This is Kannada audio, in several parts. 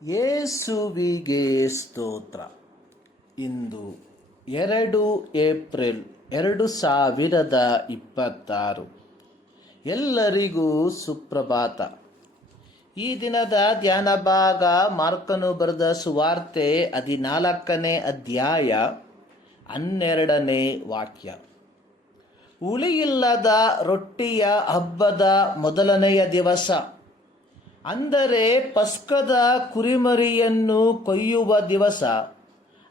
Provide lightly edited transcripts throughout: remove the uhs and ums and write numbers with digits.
ಯೇಸುವಿಗೆ ಸ್ತೋತ್ರ. ಇಂದು 2 ಏಪ್ರಿಲ್ 2026. ಎಲ್ಲರಿಗೂ ಸುಪ್ರಭಾತ. ಈ ದಿನದ ಧ್ಯಾನ ಭಾಗ ಮಾರ್ಕನು ಬರೆದ ಸುವಾರ್ತೆ 14ನೇ ಅಧ್ಯಾಯ 12ನೇ ವಾಕ್ಯ. ಹುಳಿಯಿಲ್ಲದ ರೊಟ್ಟಿಯ ಹಬ್ಬದ ಮೊದಲನೆಯ ದಿವಸ, ಅಂದರೆ ಪಸ್ಕದ ಕುರಿಮರಿಯನ್ನು ಕೊಯ್ಯುವ ದಿವಸ,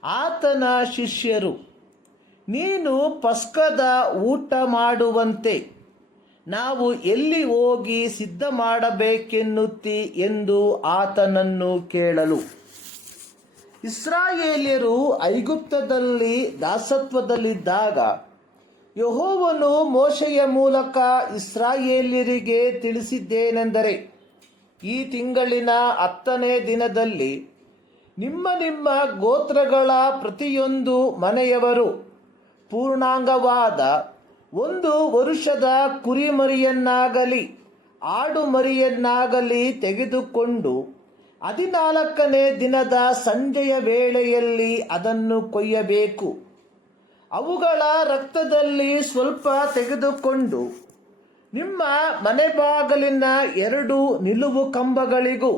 ಆತನ ಶಿಷ್ಯರು, ನೀನು ಪಸ್ಕದ ಊಟ ಮಾಡುವಂತೆ ನಾವು ಎಲ್ಲಿ ಹೋಗಿ ಸಿದ್ಧ ಮಾಡಬೇಕೆನ್ನುತ್ತಿ ಎಂದು ಆತನನ್ನು ಕೇಳಲು, ಇಸ್ರಾಯೇಲ್ಯರು ಐಗುಪ್ತದಲ್ಲಿ ದಾಸತ್ವದಲ್ಲಿದ್ದಾಗ ಯೆಹೋವನು ಮೋಶೆಯ ಮೂಲಕ ಇಸ್ರಾಯೇಲ್ಯರಿಗೆ ತಿಳಿಸಿದ್ದೇನೆಂದರೆ, ಈ ತಿಂಗಳಿನ 10ನೇ ದಿನದಲ್ಲಿ ನಿಮ್ಮ ಗೋತ್ರಗಳ ಪ್ರತಿಯೊಂದು ಮನೆಯವರು ಪೂರ್ಣಾಂಗವಾದ 1 ವರುಷದ ಕುರಿಮರಿಯನ್ನಾಗಲಿ ಆಡು ಮರಿಯನ್ನಾಗಲಿ ತೆಗೆದುಕೊಂಡು 14ನೇ ದಿನದ ಸಂಜೆಯ ವೇಳೆಯಲ್ಲಿ ಅದನ್ನು ಕೊಯ್ಯಬೇಕು. ಅವುಗಳ ರಕ್ತದಲ್ಲಿ ಸ್ವಲ್ಪ ತೆಗೆದುಕೊಂಡು ನಿಮ್ಮ ಮನೆ ಬಾಗಿಲಿನ 2 ನಿಲುವು ಕಂಬಗಳಿಗೂ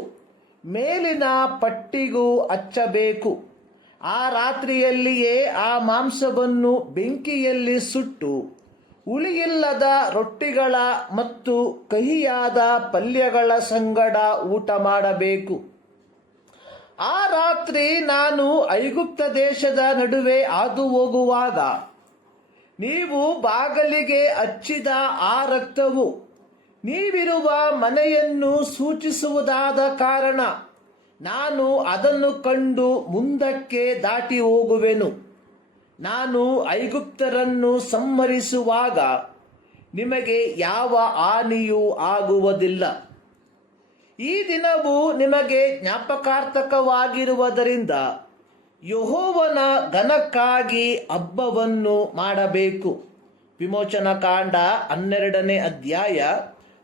ಮೇಲಿನ ಪಟ್ಟಿಗೂ ಹಚ್ಚಬೇಕು. ಆ ರಾತ್ರಿಯಲ್ಲಿಯೇ ಆ ಮಾಂಸವನ್ನು ಬೆಂಕಿಯಲ್ಲಿ ಸುಟ್ಟು ಹುಳಿಯಿಲ್ಲದ ರೊಟ್ಟಿಗಳ ಮತ್ತು ಕಹಿಯಾದ ಪಲ್ಯಗಳ ಸಂಗಡ ಊಟ ಮಾಡಬೇಕು. ಆ ರಾತ್ರಿ ನಾನು ಐಗುಪ್ತ ದೇಶದ ನಡುವೆ ಹಾದು ಹೋಗುವಾಗ ನೀವು ಬಾಗಿಲಿಗೆ ಹಚ್ಚಿದ ಆ ರಕ್ತವು ನೀವಿರುವ ಮನೆಯನ್ನು ಸೂಚಿಸುವುದಾದ ಕಾರಣ ನಾನು ಅದನ್ನು ಕಂಡು ಮುಂದಕ್ಕೆ ದಾಟಿ ಹೋಗುವೆನು. ನಾನು ಐಗುಪ್ತರನ್ನು ಸಂಹರಿಸುವಾಗ ನಿಮಗೆ ಯಾವ ಹಾನಿಯೂ ಆಗುವುದಿಲ್ಲ. ಈ ದಿನವು ನಿಮಗೆ ಜ್ಞಾಪಕಾರ್ಥಕವಾಗಿರುವುದರಿಂದ ಯೆಹೋವನ ಘನಕ್ಕಾಗಿ ಹಬ್ಬವನ್ನು ಮಾಡಬೇಕು. ವಿಮೋಚನಕಾಂಡ 12ನೇ ಅಧ್ಯಾಯ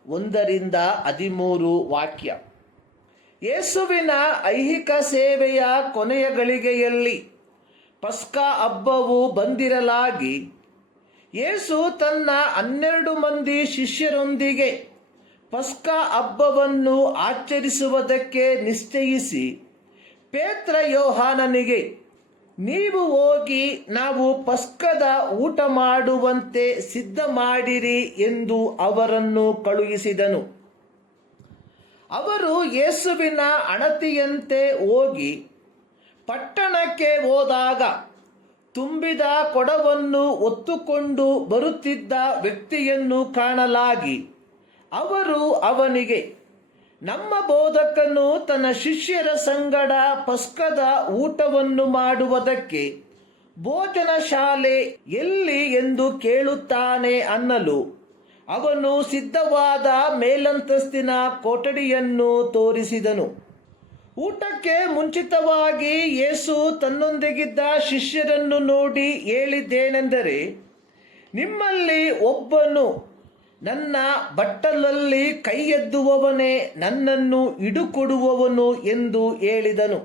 1ರಿಂದ 13 ವಾಕ್ಯ. ಯೇಸುವಿನ ಐಹಿಕ ಸೇವೆಯ ಕೊನೆಯ ಗಳಿಗೆಯಲ್ಲಿ ಪಸ್ಕ ಹಬ್ಬವು ಬಂದಿರಲಾಗಿ, ಯೇಸು ತನ್ನ 12 ಮಂದಿ ಶಿಷ್ಯರೊಂದಿಗೆ ಪಸ್ಕ ಹಬ್ಬವನ್ನು ಆಚರಿಸುವುದಕ್ಕೆ ನಿಶ್ಚಯಿಸಿ, ಪೇತ್ರ ಯೋಹಾನನಿಗೆ, ನೀವು ಹೋಗಿ ನಾವು ಪಸ್ಕದ ಊಟ ಮಾಡುವಂತೆ ಸಿದ್ಧ ಮಾಡಿರಿ ಎಂದು ಅವರನ್ನು ಕಳುಹಿಸಿದನು. ಅವರು ಯೇಸುವಿನ ಅಣತಿಯಂತೆ ಹೋಗಿ ಪಟ್ಟಣಕ್ಕೆ ಹೋದಾಗ ತುಂಬಿದ ಕೊಡವನ್ನು ಹೊತ್ತುಕೊಂಡು ಬರುತ್ತಿದ್ದ ವ್ಯಕ್ತಿಯನ್ನು ಕಾಣಲಾಗಿ, ಅವರು ಅವನಿಗೆ, ನಮ್ಮ ಬೋಧಕನು ತನ್ನ ಶಿಷ್ಯರ ಸಂಗಡ ಪಸ್ಕದ ಊಟವನ್ನು ಮಾಡುವುದಕ್ಕೆ ಭೋಜನ ಶಾಲೆ ಎಲ್ಲಿ ಎಂದು ಕೇಳುತ್ತಾನೆ ಅನ್ನಲು, ಅವನು ಸಿದ್ಧವಾದ ಮೇಲಂತಸ್ತಿನ ಕೊಠಡಿಯನ್ನು ತೋರಿಸಿದನು. ಊಟಕ್ಕೆ ಮುಂಚಿತವಾಗಿ ಯೇಸು ತನ್ನೊಂದಿಗಿದ್ದ ಶಿಷ್ಯರನ್ನು ನೋಡಿ ಹೇಳಿದ್ದೇನೆಂದರೆ, ನಿಮ್ಮಲ್ಲಿ ಒಬ್ಬನು ನನ್ನ ಬಟ್ಟಲಲ್ಲಿ ಕೈ ಎದ್ದುವವನೇ ನನ್ನನ್ನು ಹಿಡುಕೊಡುವವನು ಎಂದು ಹೇಳಿದನು.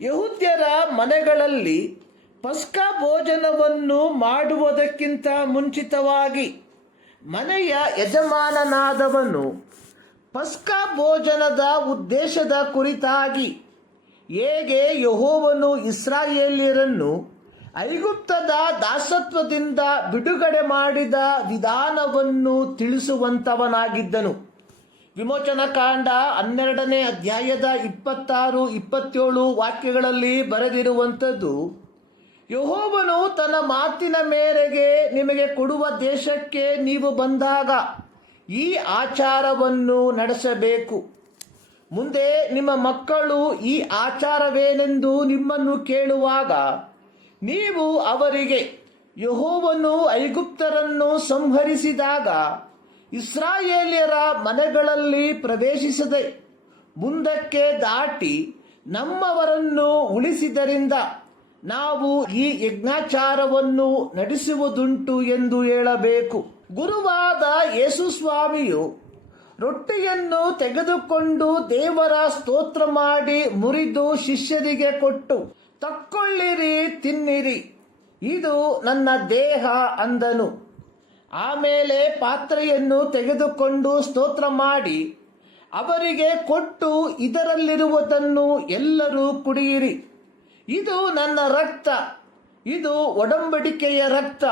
ಯೆಹೂದ್ಯರ ಮನೆಗಳಲ್ಲಿ ಪಸ್ಕ ಭೋಜನವನ್ನು ಮಾಡುವುದಕ್ಕಿಂತ ಮುಂಚಿತವಾಗಿ ಮನೆಯ ಯಜಮಾನನಾದವನು ಪಸ್ಕ ಭೋಜನದ ಉದ್ದೇಶದ ಕುರಿತಾಗಿ ಹೇಗೆ ಯೆಹೋವನು ಇಸ್ರಾಯೇಲ್ಯರನ್ನು ಐಗುಪ್ತದ ದಾಸತ್ವದಿಂದ ಬಿಡುಗಡೆ ಮಾಡಿದ ವಿಧಾನವನ್ನು ತಿಳಿಸುವಂತವನಾಗಿದ್ದನು. ವಿಮೋಚನಕಾಂಡ 12ನೇ ಅಧ್ಯಾಯದ 26-27 ವಾಕ್ಯಗಳಲ್ಲಿ ಬರೆದಿರುವಂಥದ್ದು, ಯೆಹೋವನು ತನ್ನ ಮಾತಿನ ಮೇರೆಗೆ ನಿಮಗೆ ಕೊಡುವ ದೇಶಕ್ಕೆ ನೀವು ಬಂದಾಗ ಈ ಆಚಾರವನ್ನು ನಡೆಸಬೇಕು. ಮುಂದೆ ನಿಮ್ಮ ಮಕ್ಕಳು ಈ ಆಚಾರವೇನೆಂದು ನಿಮ್ಮನ್ನು ಕೇಳುವಾಗ ನೀವು ಅವರಿಗೆ, ಯೆಹೋವನು ಐಗುಪ್ತರನ್ನು ಸಂಹರಿಸಿದಾಗ ಇಸ್ರಾಯೇಲ್ಯರ ಮನೆಗಳಲ್ಲಿ ಪ್ರವೇಶಿಸದೆ ಮುಂದಕ್ಕೆ ದಾಟಿ ನಮ್ಮವರನ್ನು ಉಳಿಸಿದರಿಂದ ನಾವು ಈ ಯಜ್ಞಾಚಾರವನ್ನು ನಡೆಸುವುದುಂಟು ಎಂದು ಹೇಳಬೇಕು. ಗುರುವಾದ ಯೇಸು ಸ್ವಾಮಿಯು ರೊಟ್ಟಿಯನ್ನು ತೆಗೆದುಕೊಂಡು ದೇವರ ಸ್ತೋತ್ರ ಮಾಡಿ ಮುರಿದು ಶಿಷ್ಯರಿಗೆ ಕೊಟ್ಟು, ತಕ್ಕೊಳ್ಳಿರಿ, ತಿನ್ನಿರಿ, ಇದು ನನ್ನ ದೇಹ ಅಂದನು. ಆಮೇಲೆ ಪಾತ್ರೆಯನ್ನು ತೆಗೆದುಕೊಂಡು ಸ್ತೋತ್ರ ಮಾಡಿ ಅವರಿಗೆ ಕೊಟ್ಟು, ಇದರಲ್ಲಿರುವುದನ್ನು ಎಲ್ಲರೂ ಕುಡಿಯಿರಿ, ಇದು ನನ್ನ ರಕ್ತ, ಇದು ಒಡಂಬಡಿಕೆಯ ರಕ್ತ,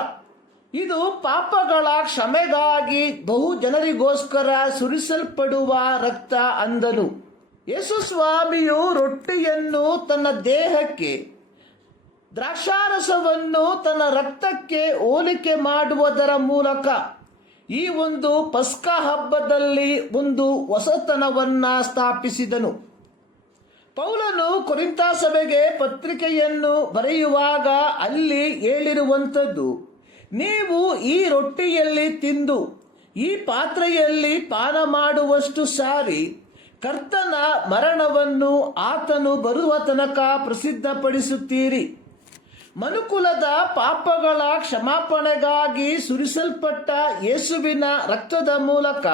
ಇದು ಪಾಪಗಳ ಕ್ಷಮೆಗಾಗಿ ಬಹು ಜನರಿಗೋಸ್ಕರ ಸುರಿಸಲ್ಪಡುವ ರಕ್ತ ಅಂದನು. ಯೇಸು ಸ್ವಾಮಿಯು ರೊಟ್ಟಿಯನ್ನು ತನ್ನ ದೇಹಕ್ಕೆ, ದ್ರಾಕ್ಷಾರಸವನ್ನು ತನ್ನ ರಕ್ತಕ್ಕೆ ಹೋಲಿಕೆ ಮಾಡುವುದರ ಮೂಲಕ ಈ ಒಂದು ಪಸ್ಕ ಹಬ್ಬದಲ್ಲಿ ಒಂದು ಹೊಸತನವನ್ನ ಸ್ಥಾಪಿಸಿದನು. ಪೌಲನು ಕೊರಿಂಥ ಸಭೆಗೆ ಪತ್ರಿಕೆಯನ್ನು ಬರೆಯುವಾಗ ಅಲ್ಲಿ ಹೇಳಿರುವಂಥದ್ದು, ನೀವು ಈ ರೊಟ್ಟಿಯಲ್ಲಿ ತಿಂದು ಈ ಪಾತ್ರೆಯಲ್ಲಿ ಪಾನ ಮಾಡುವಷ್ಟು ಸಾರಿ ಕರ್ತನ ಮರಣವನ್ನು ಆತನು ಬರುವ ತನಕ ಪ್ರಸಿದ್ಧಪಡಿಸುತ್ತೀರಿ. ಮನುಕುಲದ ಪಾಪಗಳ ಕ್ಷಮಾಪಣೆಗಾಗಿ ಸುರಿಸಲ್ಪಟ್ಟ ಯೇಸುವಿನ ರಕ್ತದ ಮೂಲಕ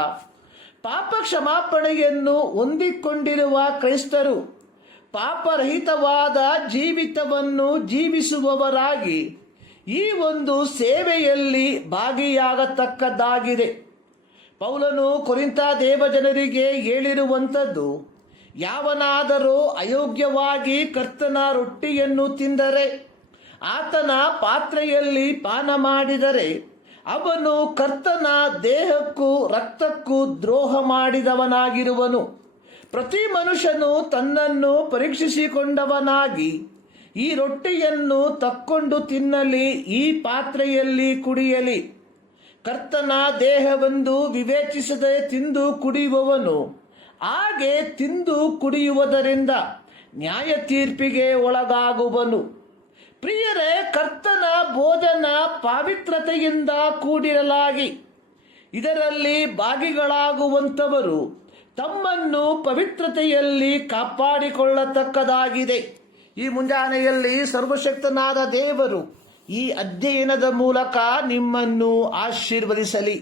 ಪಾಪ ಕ್ಷಮಾಪಣೆಯನ್ನು ಹೊಂದಿಕೊಂಡಿರುವ ಕ್ರೈಸ್ತರು ಪಾಪರಹಿತವಾದ ಜೀವಿತವನ್ನು ಜೀವಿಸುವವರಾಗಿ ಈ ಒಂದು ಸೇವೆಯಲ್ಲಿ ಭಾಗಿಯಾಗತಕ್ಕದ್ದಾಗಿದೆ. ಪೌಲನು ಕೊರಿಂಥ ದೇವಜನರಿಗೆ ಹೇಳಿರುವಂಥದ್ದು, ಯಾವನಾದರೂ ಅಯೋಗ್ಯವಾಗಿ ಕರ್ತನ ರೊಟ್ಟಿಯನ್ನು ತಿಂದರೆ, ಆತನ ಪಾತ್ರೆಯಲ್ಲಿ ಪಾನ ಮಾಡಿದರೆ, ಅವನು ಕರ್ತನ ದೇಹಕ್ಕೂ ರಕ್ತಕ್ಕೂ ದ್ರೋಹ ಮಾಡಿದವನಾಗಿರುವನು. ಪ್ರತಿ ಮನುಷ್ಯನು ತನ್ನನ್ನು ಪರೀಕ್ಷಿಸಿಕೊಂಡವನಾಗಿ ಈ ರೊಟ್ಟಿಯನ್ನು ತಕ್ಕೊಂಡು ತಿನ್ನಲಿ, ಈ ಪಾತ್ರೆಯಲ್ಲಿ ಕುಡಿಯಲಿ. ಕರ್ತನ ದೇಹವೆಂದು ವಿವೇಚಿಸದೆ ತಿಂದು ಕುಡಿಯುವವನು ಹಾಗೆ ತಿಂದು ಕುಡಿಯುವುದರಿಂದ ನ್ಯಾಯ ತೀರ್ಪಿಗೆ ಒಳಗಾಗುವನು. ಪ್ರಿಯರೇ, ಕರ್ತನ ಭೋಜನ ಪವಿತ್ರತೆಯಿಂದ ಕೂಡಿರಲಾಗಿ ಇದರಲ್ಲಿ ಭಾಗಿಗಳಾಗುವಂಥವರು ತಮ್ಮನ್ನು ಪವಿತ್ರತೆಯಲ್ಲಿ ಕಾಪಾಡಿಕೊಳ್ಳತಕ್ಕದಾಗಿದೆ. ಈ ಮುಂಜಾನೆಯಲ್ಲಿ ಸರ್ವಶಕ್ತನಾದ ದೇವರು ಈ ಅಧ್ಯಯನದ ಮೂಲಕ ನಿಮ್ಮನ್ನು ಆಶೀರ್ವದಿಸಲಿ.